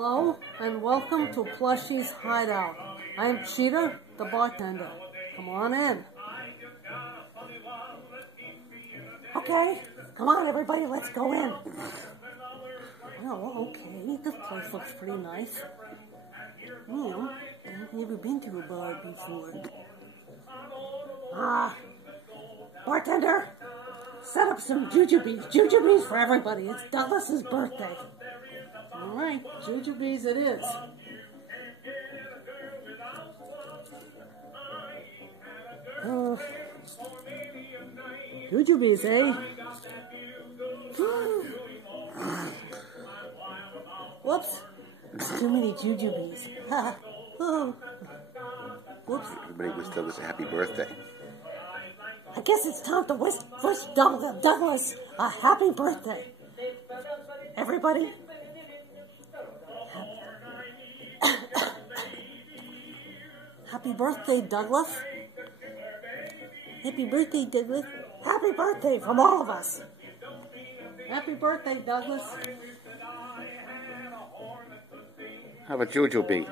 Hello and welcome to Plushie's Hideout. I'm Cheetah, the bartender. Come on in. Okay, come on everybody, let's go in. Oh, okay, this place looks pretty nice. I've never been to a bar before. Bartender, set up some jujubes for everybody. It's Douglas's birthday. Alright, jujubes it is. Jujubes, eh? Whoops. Too many jujubes. Whoops. Everybody wish Douglas a happy birthday. I guess it's time to wish Douglas a happy birthday. Everybody. Happy birthday, Douglas. Happy birthday, Douglas. Happy birthday from all of us. Happy birthday, Douglas. How about jujube?